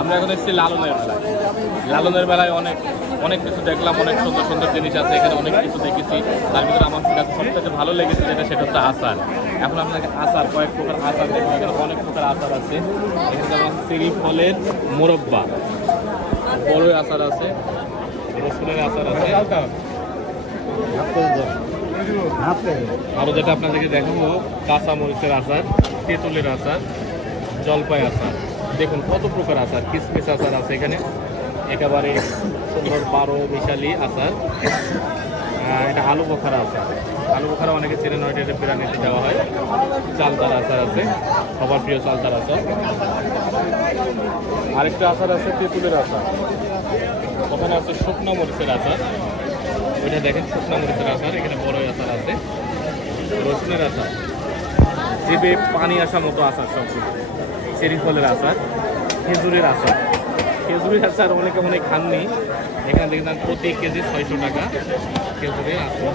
আমরা এখন এসেছি লালনের মেলায়। লালনের মেলায় অনেক অনেক কিছু দেখলাম, অনেক সুন্দর সুন্দর জিনিস আছে এখানে, অনেক কিছু দেখেছি। তার ভিতরে আমার কাছে সবথেকে ভালো লেগেছে সেটা হচ্ছে আচার। এখন আপনাকে আচার, কয়েক প্রকার আচার দেখবো। এখানে অনেক প্রকার আচার আছে। এখানে যেমন চেরি ফলের মোরব্বা, বড়ই আচার আছে, রসুনের আচার আছে। আরও যেটা আপনাদেরকে দেখাবো, কাঁচা মরিচের আচার, তেঁতুলের আচার, জলপাই আচার। দেখুন কত প্রকার আচার, কিসমিস আচার আছে এখানে, একেবারে সুন্দর 12 মিশালি আচার। এটা আলু বোখারা আচার। আলু বোখারা অনেকে চেনে নয়, এটা বিরিয়ানিতে দেওয়া হয়। চালতার আচার আছে, সবার প্রিয় চালতার আচার। আরেকটা আচার আছে তেঁতুলের আচার। ওখানে আছে শুকনো মরিচের আচার, ওইটা দেখেন শুকনো মরিচের আচার। এখানে বড়ই আচার আছে, রসুনের আচার, জিভে পানি আসার মতো আচার সবগুলো। চেরি ফলের আচার, খেজুরের আচার। খেজুরের আচার অনেকে খাননি, এখানে দেখলাম প্রতি কেজি 600 টাকা খেজুরের আচার।